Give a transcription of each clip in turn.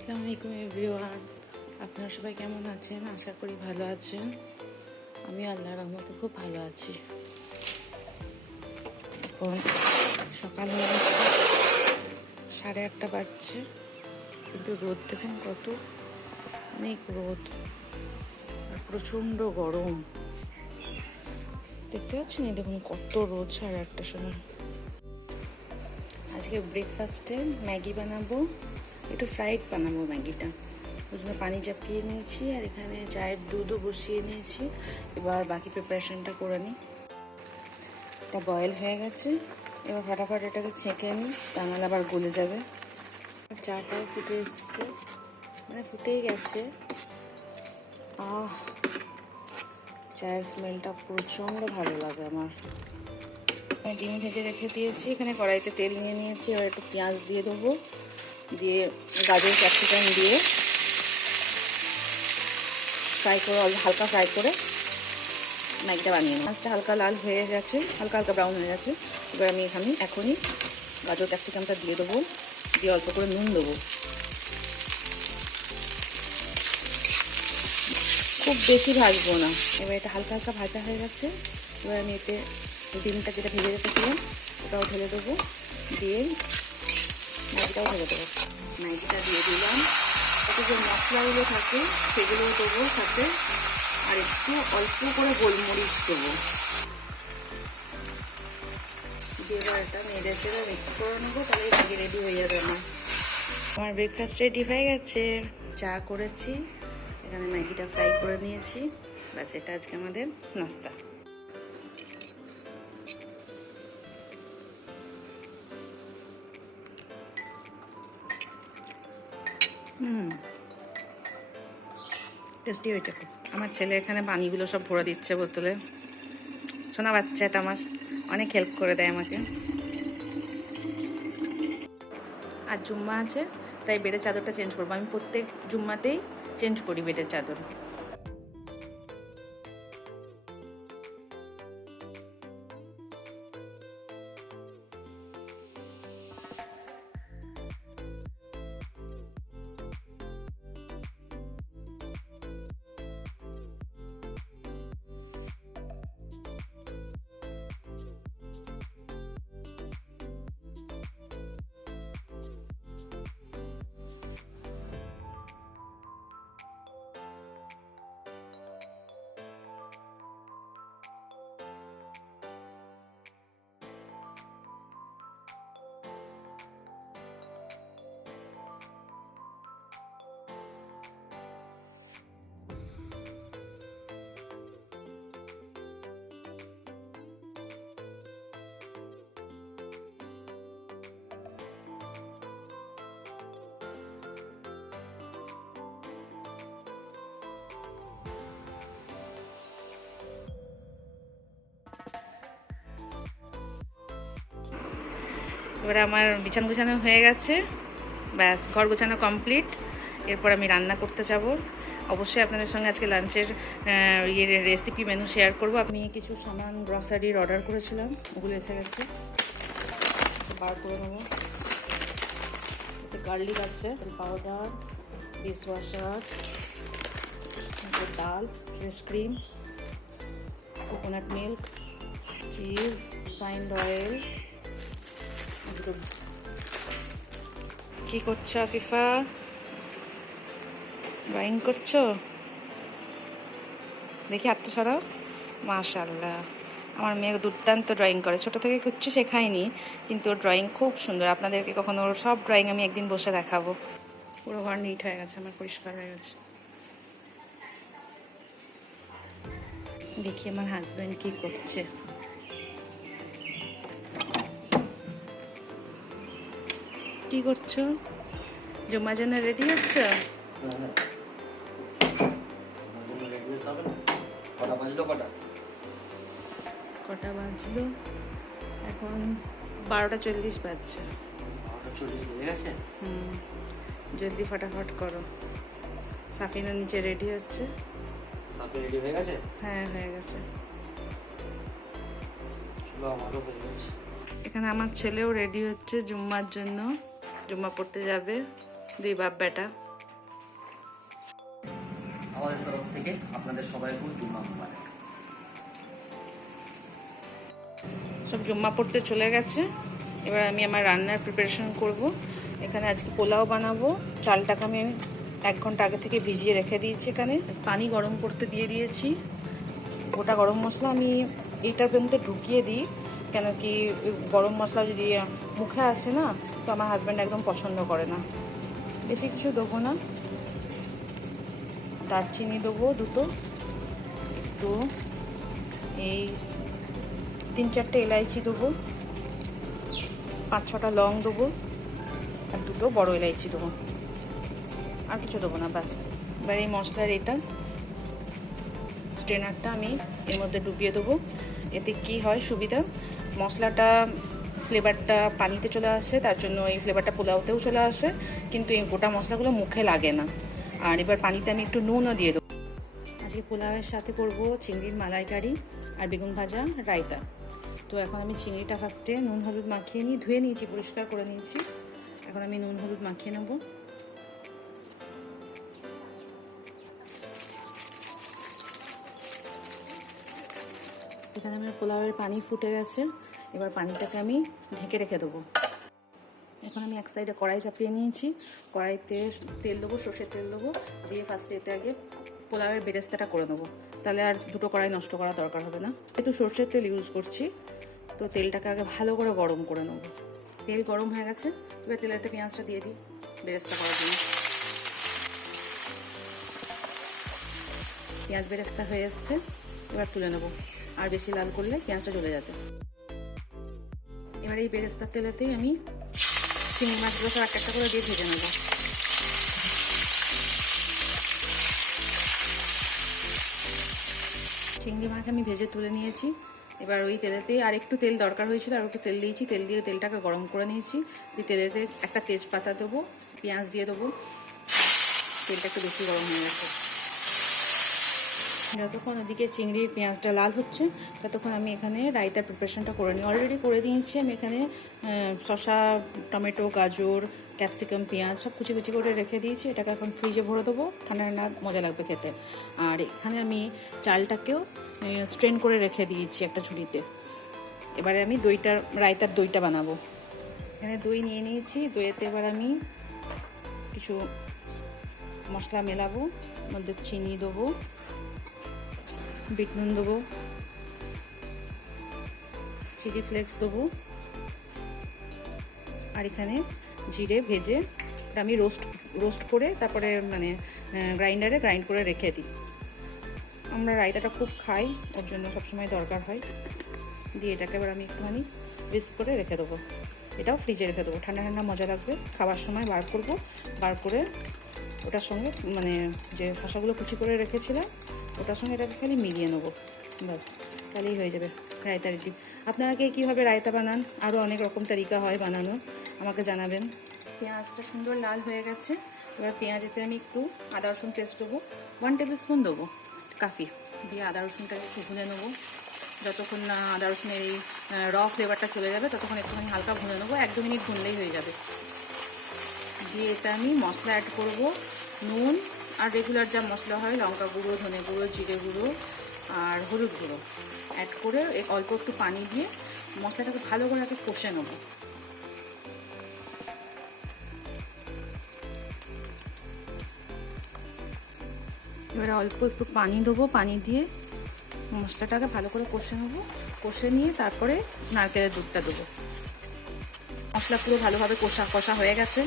আসসালামু আলাইকুম এভরিওয়ান আপনারা সবাই কেমন আছেন? আশা করি ভালো আছেন। আমি আল্লাহর রহমতে খুব ভালো আছি। এখন সকাল হয়ে সাড়ে আটটা বাজছে, কিন্তু রোদ দেখুন কত। অনেক রোদ আর প্রচণ্ড গরম। দেখতে পাচ্ছেন এই দেখুন কত রোদ সাড়ে আটটার সময়। আজকে ব্রেকফাস্টে ম্যাগি বানাবো। একটু ফ্রাইড বানাবো ম্যাগিটা। জন্য পানি চাপিয়ে নিয়েছি আর এখানে চায়ের দুধও বসিয়ে নিয়েছি। এবার বাকি প্রিপারেশানটা করে নিই। এটা বয়েল হয়ে গেছে। এবার ফটাফট এটাকে ছেঁকে নিই, তা নাহলে আবার গলে যাবে। চাটাও ফুটে এসছে। মানে ফুটেই গেছে। আহ, চায়ের স্মেলটা প্রচণ্ড ভালো লাগে আমার। ডিম ভেজে রেখে দিয়েছি। এখানে কড়াইতে তেল নিয়ে নিয়েছি। এবার একটু পেঁয়াজ দিয়ে দেবো। দিয়ে গাজর ক্যাপসিকাম দিয়ে ফ্রাই করে, অল্প হালকা ফ্রাই করে ম্যাগিটা বানিয়ে নিই মাছটা হালকা লাল হয়ে গেছে, হালকা হালকা ব্রাউন হয়ে গেছে। এবার আমি এখানে এখনই গাজর ক্যাপসিকামটা দিয়ে দেবো, দিয়ে অল্প করে নুন দেবো। খুব বেশি ভাজবো না। এবার এটা হালকা হালকা ভাজা হয়ে গেছে। এবার আমি এতে ডিমটা যেটা ভেজে রেখেছিলাম, ওটাও ঢেলে দেবো। দিয়ে ম্যাগিটাও ঢেলে দেবো। ম্যাগিটা দিয়ে দিলাম। তাতে যে মশলাগুলো থাকে, সেগুলো দেবো সাথে। আর একটু অল্প করে গোলমরিচ দেবো। দিয়ে এটা নেড়ে চেড়ে মিক্স করে নেব, তাহলে ম্যাগি রেডি হয়ে যাবে আমার। আমার ব্রেকফাস্ট রেডি হয়ে গেছে। চা করেছি। এখানে ম্যাগিটা ফ্রাই করে নিয়েছি। ব্যাস, এটা আজকে আমাদের নাস্তা। হুম। টেস্টি হয়েছে আমার ছেলে এখানে পানিগুলো সব ভরে দিচ্ছে বোতলে। শোনা বাচ্চাটা আমার অনেক হেল্প করে দেয় আমাকে। আর জুম্মা আছে, তাই বেডের চাদরটা চেঞ্জ করব। আমি প্রত্যেক জুম্মাতেই চেঞ্জ করি বেডের চাদর। এবারে আমার বিছান গুছানো হয়ে গেছে। ব্যাস, ঘর গোছানো কমপ্লিট। এরপর আমি রান্না করতে যাব। অবশ্যই আপনাদের সঙ্গে আজকে লাঞ্চের ইয়ে রেসিপি মেনু শেয়ার করব। আমি কিছু সামান গ্রসারির অর্ডার করেছিলাম, ওগুলো এসে গেছে। বার করে নেব। গার্লিক আছে পাউডার ডিশ ওয়াশার ডাল fresh cream coconut milk cheese refined oil কি করছ আফিফা? ড্রয়িং করছ? দেখি হাতটা সরাও। মাশাল্লাহ আমার মেয়ে দুর্দান্ত ড্রয়িং করে। ছোটো থেকে কিচ্ছু শেখায়নি, কিন্তু ওর ড্রয়িং খুব সুন্দর। আপনাদেরকে কখনো ওর সব ড্রয়িং আমি একদিন বসে দেখাবো। পুরো ঘর নিট হয়ে গেছে, আমার পরিষ্কার হয়ে গেছে। দেখি আমার হাজব্যান্ড কি করছে। কি করছ? জমা জন্য রেডি হচ্ছে? কটা বাজলো? এখন বারোটা চল্লিশ বাজছে। হুম, জলদি ফটাফট করো। সাফিনা নিচে রেডি হচ্ছে। রেডি হয়ে গেছে হ্যাঁ হয়ে গেছে। এখানে আমার ছেলেও রেডি হচ্ছে জুম্মার জন্য। জুম্মা পড়তে যাবে দুই বাপ বেটা আমাদের তরফ থেকে আপনাদের সবাইকে জুম্মা মুবারক। সব জুম্মা পড়তে চলে গেছে। এবার আমি আমার রান্নার প্রিপারেশন করব। এখানে আজকে পোলাও বানাবো। চালটাকে আমি এক ঘণ্টা আগে থেকে ভিজিয়ে রেখে দিয়েছি এখানে। পানি গরম করতে দিয়ে দিয়েছি। গোটা গরম মশলা আমি এইটার মধ্যে ঢুকিয়ে দিই। কেন কি গরম মশলা যদি মুখে আসে না তো আমার হাজব্যান্ড একদম পছন্দ করে না। বেশি কিছু দেবো না। দারচিনি দেবো দুটো। একটু এই তিন চারটে এলাইচি দেবো। পাঁচ ছটা লং দেবো। আর দুটো বড় এলাইচি দেবো। আর কিছু দেবো না, ব্যাস। এবার এই মশলার এটা। স্ট্রেনারটা আমি এর মধ্যে ডুবিয়ে দেবো। এতে কি হয় সুবিধা? মশলাটা ফ্লেভারটা পানিতে চলে আসে, তার জন্য এই ফ্লেভারটা পোলাওতেও চলে আসে, কিন্তু এই গোটা মশলাগুলো মুখে লাগে না। আর এবার পানিতে আমি একটু নুনও দিয়ে দেবো। আজকে পোলাওয়ের সাথে করব চিংড়ির মালাইকারি আর বেগুন ভাজা রায়তা। তো এখন আমি চিংড়িটা ফার্স্টে নুন হলুদ মাখিয়ে নিই ধুয়ে নিয়েছি, পরিষ্কার করে নিয়েছি। এখন আমি নুন হলুদ মাখিয়ে নেব। এখানে আমার পোলাওয়ের পানি ফুটে গেছে। এবার পানিটাকে আমি ঢেকে রেখে দেবো। এখন আমি এক সাইডে কড়াই চাপিয়ে নিয়েছি। কড়াইতে তেল দেবো, সর্ষের তেল দেবো, দিয়ে ফার্স্টে এতে আগে পোলাওয়ের বেরেস্তাটা করে নেব। তাহলে আর দুটো কড়াই নষ্ট করা দরকার হবে না। যেহেতু সর্ষের তেল ইউজ করছি, তো তেলটাকে আগে ভালো করে গরম করে নেব। তেল গরম হয়ে গেছে, এবার তেলেতে পেঁয়াজটা দিয়ে দিই বেরেস্তা করার জন্য। পেঁয়াজ বেরেস্তা হয়ে এসছে, এবার তুলে নেব। আর বেশি লাল করলে পেঁয়াজটা জ্বলে যাবে। এবার এই বেরেস্তার তেলেতেই আমি চিংড়ি মাছগুলো সব একটা একটা করে দিয়ে ভেজে নেব। চিংড়ি মাছ আমি ভেজে তুলে নিয়েছি। এবার ওই তেলেতে আর একটু তেল দরকার হয়েছিল, আর একটু তেল দিয়েছি। তেল দিয়ে তেলটাকে গরম করে নিয়েছি। দিয়ে তেলেতে একটা তেজপাতা দেবো, পেঁয়াজ দিয়ে দেবো। তেলটা একটু বেশি গরম হয়ে গেছে। যতক্ষণ ওদিকে চিংড়ির পেঁয়াজটা লাল হচ্ছে, ততক্ষণ আমি এখানে রায়তার প্রিপারেশনটা করে নিই। অলরেডি করে দিয়েছি আমি এখানে শসা, টমেটো, গাজর ক্যাপসিকাম পেঁয়াজ সব কুচি কুচি করে রেখে দিয়েছি। এটাকে এখন ফ্রিজে ভরে দেবো। ঠান্ডা ঠান্ডা মজা লাগবে খেতে। আর এখানে আমি চালটাকেও স্ট্রেন করে রেখে দিয়েছি একটা ঝুড়িতে। এবারে আমি দইটার, রায়তার দইটা বানাবো। এখানে দই নিয়ে নিয়েছি। দইয়েতে এবার আমি কিছু মশলা মেলাবো, মধ্যে চিনি দেবো। বিট নুন দেবো। চিলি ফ্লেক্স দেবো। আর এখানে জিরে ভেজে আমি রোস্ট রোস্ট করে তারপরে মানে গ্রাইন্ডারে গ্রাইন্ড করে রেখে দিই। আমরা রায়তাটা খুব খাই, ওর জন্য সবসময় দরকার হয়। দিয়ে এটাকে এবার আমি একটুখানি বিস্ক করে রেখে দেবো। এটাও ফ্রিজে রেখে দেবো। ঠান্ডা ঠান্ডা মজা লাগবে। খাবার সময় বার করব। বার করে ওটার সঙ্গে মানে যে শসাগুলো কুচি করে রেখেছিলাম ওটার সঙ্গে এটাকে খালি মিলিয়ে নেব। ব্যাস, তাহলেই হয়ে যাবে রায়তা রেডি। আপনারা কে কীভাবে রায়তা বানান? আরও অনেক রকম তালিকা হয় বানানো। আমাকে জানাবেন। পেঁয়াজটা সুন্দর লাল হয়ে গেছে। এবার পেঁয়াজেতে আমি একটু আদা রসুন পেস্ট দেবো। ওয়ান টেবিল স্পুন দেবো কাফি। দিয়ে আদা রসুনটাকে একটু ভুনে নেব। যতক্ষণ না আদা রসুনের এই র ফ্লেভারটা চলে যাবে, ততক্ষণ একটুখানি হালকা ভুনে নেব। এক দু মিনিট ভুনলেই হয়ে যাবে। দিয়ে এটা আমি মশলা অ্যাড করব। নুন আর রেগুলার যা মশলা হয়, লঙ্কা গুঁড়ো, ধনে গুঁড়ো, জিরে গুঁড়ো আর হলুদ গুঁড়ো অ্যাড করে অল্প একটু পানি দিয়ে মশলাটাকে ভালো করে আগে কষে নেব। এবারে অল্প একটু পানি দেবো, পানি দিয়ে মশলাটাকে ভালো করে কষে নেব। কষে নিয়ে তারপরে নারকেলের দুধটা দেবো। মশলা পুরো ভালোভাবে কষা কষা হয়ে গেছে।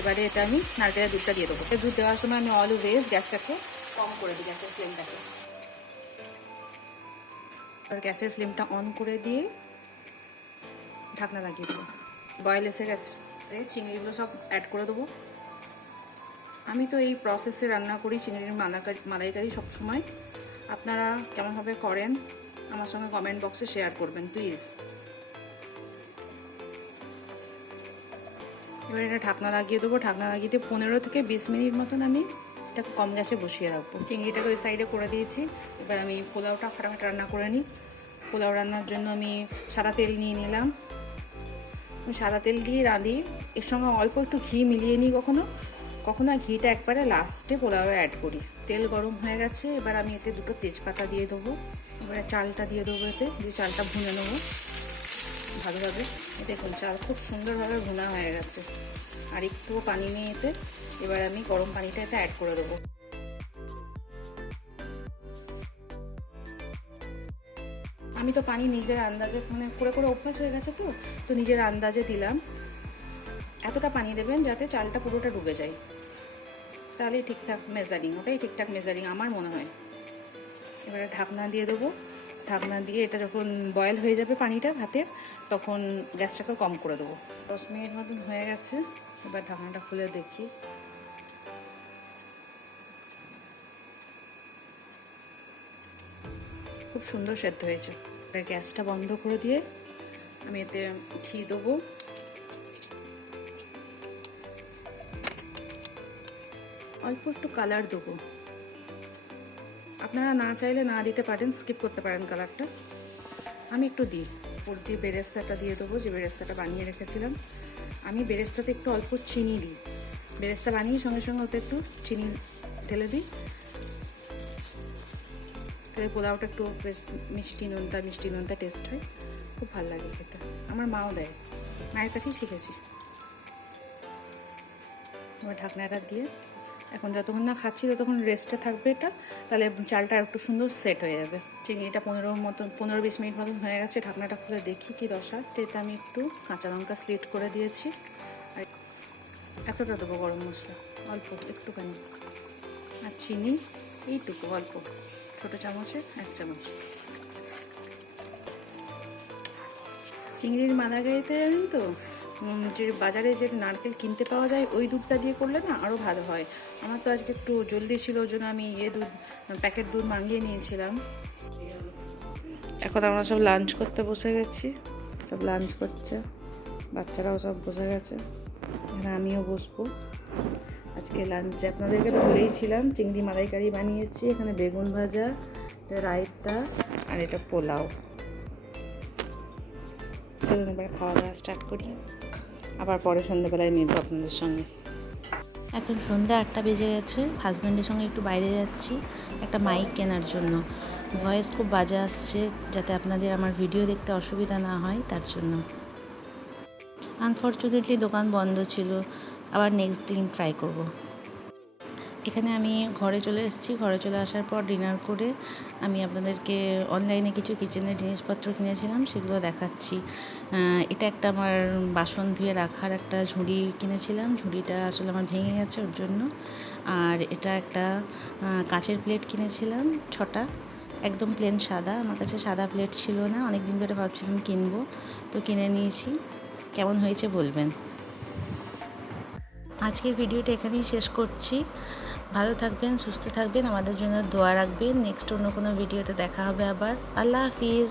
এবারে এটা আমি নারকেলের দুধটা দিয়ে দেবো। দুধ দেওয়ার সময় আমি অলওয়েজ গ্যাসটাকে কম করে দিই, গ্যাসের ফ্লেমটাকে। এবার গ্যাসের ফ্লেমটা অন করে দিয়ে ঢাকনা লাগিয়ে দেবো। বয়েল এসে গেছে। চিংড়িগুলো সব অ্যাড করে দেবো। আমি তো এই প্রসেসে রান্না করি, চিংড়ির মালাকারি, মালাইকারি সবসময় আপনারা কেমনভাবে করেন, আমার সঙ্গে কমেন্ট বক্সে শেয়ার করবেন প্লিজ এবার এটা ঢাকনা লাগিয়ে দেবো। ঢাকনা লাগিয়ে দিয়ে পনেরো থেকে বিশ মিনিট মতন আমি এটাকে কম গ্যাসে বসিয়ে রাখব। চিংড়িটাকে ওই সাইডে করে দিয়েছি। এবার আমি পোলাওটা ফাটাফাট রান্না করে নিই। পোলাও রান্নার জন্য আমি সাদা তেল নিয়ে নিলাম। সাদা তেল দিয়ে রাঁধি। এর সঙ্গে অল্প একটু ঘি মিলিয়ে নিই কখনো। কখনো ঘিটা একবারে লাস্টে পোলাওয়ে অ্যাড করি। তেল গরম হয়ে গেছে। এবার আমি এতে দুটো তেজপাতা দিয়ে দেবো। এবারে চালটা দিয়ে দেবো এতে। দিয়ে চালটা ভুনে নেব। ভালোভাবে দেখুন, চাল খুব সুন্দরভাবে ভুনা হয়ে গেছে। আর একটু পানি নিয়ে এতে। এবার আমি গরম পানিটা এতে অ্যাড করে দেবো। আমি তো পানি নিজের আন্দাজে মানে করে করে অভ্যাস হয়ে গেছে তো তো নিজের আন্দাজে দিলাম। এতটা পানি দেবেন যাতে চালটা পুরোটা ডুবে যায়। তাহলে ঠিকঠাক মেজারিং ওটাই ঠিকঠাক মেজারিং আমার মনে হয়। এবারে ঢাকনা দিয়ে দেবো। ঢাকনা দিয়ে এটা যখন বয়েল হয়ে যাবে পানিটা ভাতে, তখন গ্যাসটাকে কম করে দেবো। দশ মিনিট মতন হয়ে গেছে, এবার ঢাকনাটা খুলে দেখি। খুব সুন্দর সেদ্ধ হয়েছে। এবার গ্যাসটা বন্ধ করে দিয়ে আমি এতে ঘি দেবো। অল্প একটু কালার দেবো। আপনারা না চাইলে না দিতে পারেন স্কিপ করতে পারেন কালারটা আমি একটু দিই। ওর দিয়ে বেরেস্তাটা দিয়ে দেবো, যে বেরেস্তাটা বানিয়ে রেখেছিলাম। আমি বেরেস্তাতে একটু অল্প চিনি দিই। বেরেস্তা বানিয়ে সঙ্গে সঙ্গে ওতে একটু চিনি ঢেলে দিই। তাহলে পোলাওটা একটু বেশ মিষ্টি নোনতা মিষ্টি নোনতা টেস্ট হয়। খুব ভালো লাগে খেতে। আমার মাও দেয়। মায়ের কাছেই শিখেছি। এবার ঢাকনাটা দিয়ে এখন যতক্ষণ না খাচ্ছি, ততক্ষণ রেস্টে থাকবে এটা। তাহলে চালটা একটু সুন্দর সেট হয়ে যাবে। চিংড়িটা পনেরো মতন, পনেরো বিশ মিনিট মতন হয়ে গেছে। ঢাকনাটা খুলে দেখি কি দশা এতে আমি একটু কাঁচা লঙ্কা স্লিট করে দিয়েছি। আর এতটা দেবো গরম মশলা। অল্প, একটুখানি। আর চিনি, এইটুকু অল্প। ছোটো চামচে, এক চামচ। চিংড়ির মালাগাইতে জানেন তো? যে বাজারে যে নারকেল কিনতে পাওয়া যায়, ওই দুধটা দিয়ে করলে না আরও ভালো হয়। আমার তো আজকে একটু জলদি ছিল, ওই জন্য আমি ইয়ে দুধ, প্যাকেট দুধ মাঙ্গিয়ে নিয়েছিলাম। এখন আমরা সব লাঞ্চ করতে বসে গেছি। সব লাঞ্চ করছে। বাচ্চারাও সব বসে গেছে। এখানে আমিও বসবো। আজকে লাঞ্চে আপনাদেরকে তো বলেইছিলাম চিংড়ি মালাইকারি বানিয়েছি। এখানে বেগুন ভাজা, এটা রায়তা, আর এটা পোলাও। চলুন এবার খাওয়া দাওয়া স্টার্ট করি। আবার পরে সন্ধ্যাবেলায় মিলবো আপনাদের সঙ্গে। এখন সন্ধ্যা আটটা বেজে গেছে হাজব্যান্ডের সঙ্গে একটু বাইরে যাচ্ছি, একটা মাইক কেনার জন্য। ভয়েস খুব বাজে আসছে, যাতে আপনাদের আমার ভিডিও দেখতে অসুবিধা না হয়, তার জন্য। আনফর্চুনেটলি দোকান বন্ধ ছিল, আবার নেক্সট দিন ট্রাই করব। এখানে আমি ঘরে চলে এসেছি। ঘরে চলে আসার পর ডিনার করে আমি আপনাদেরকে অনলাইনে কিছু কিচেনের জিনিসপত্র কিনেছিলাম, সেগুলো দেখাচ্ছি। এটা একটা আমার বাসন ধুয়ে রাখার একটা ঝুড়ি কিনেছিলাম। ঝুড়িটা আসলে আমার ভেঙে গেছে ওর জন্য। আর এটা একটা কাঁচের প্লেট কিনেছিলাম, ছটা। একদম প্লেন সাদা। আমার কাছে সাদা প্লেট ছিল না। অনেক দিন ধরে ভাবছিলাম কিনবো। তো কিনে নিয়েছি। কেমন হয়েছে বলবেন? আজকের ভিডিওটা এখানেই শেষ করছি। ভালো থাকবেন, সুস্থ থাকবেন, আমাদের জন্য দোয়া রাখবেন। নেক্সট অন্য কোনো ভিডিওতে দেখা হবে আবার। আল্লাহ হাফিজ।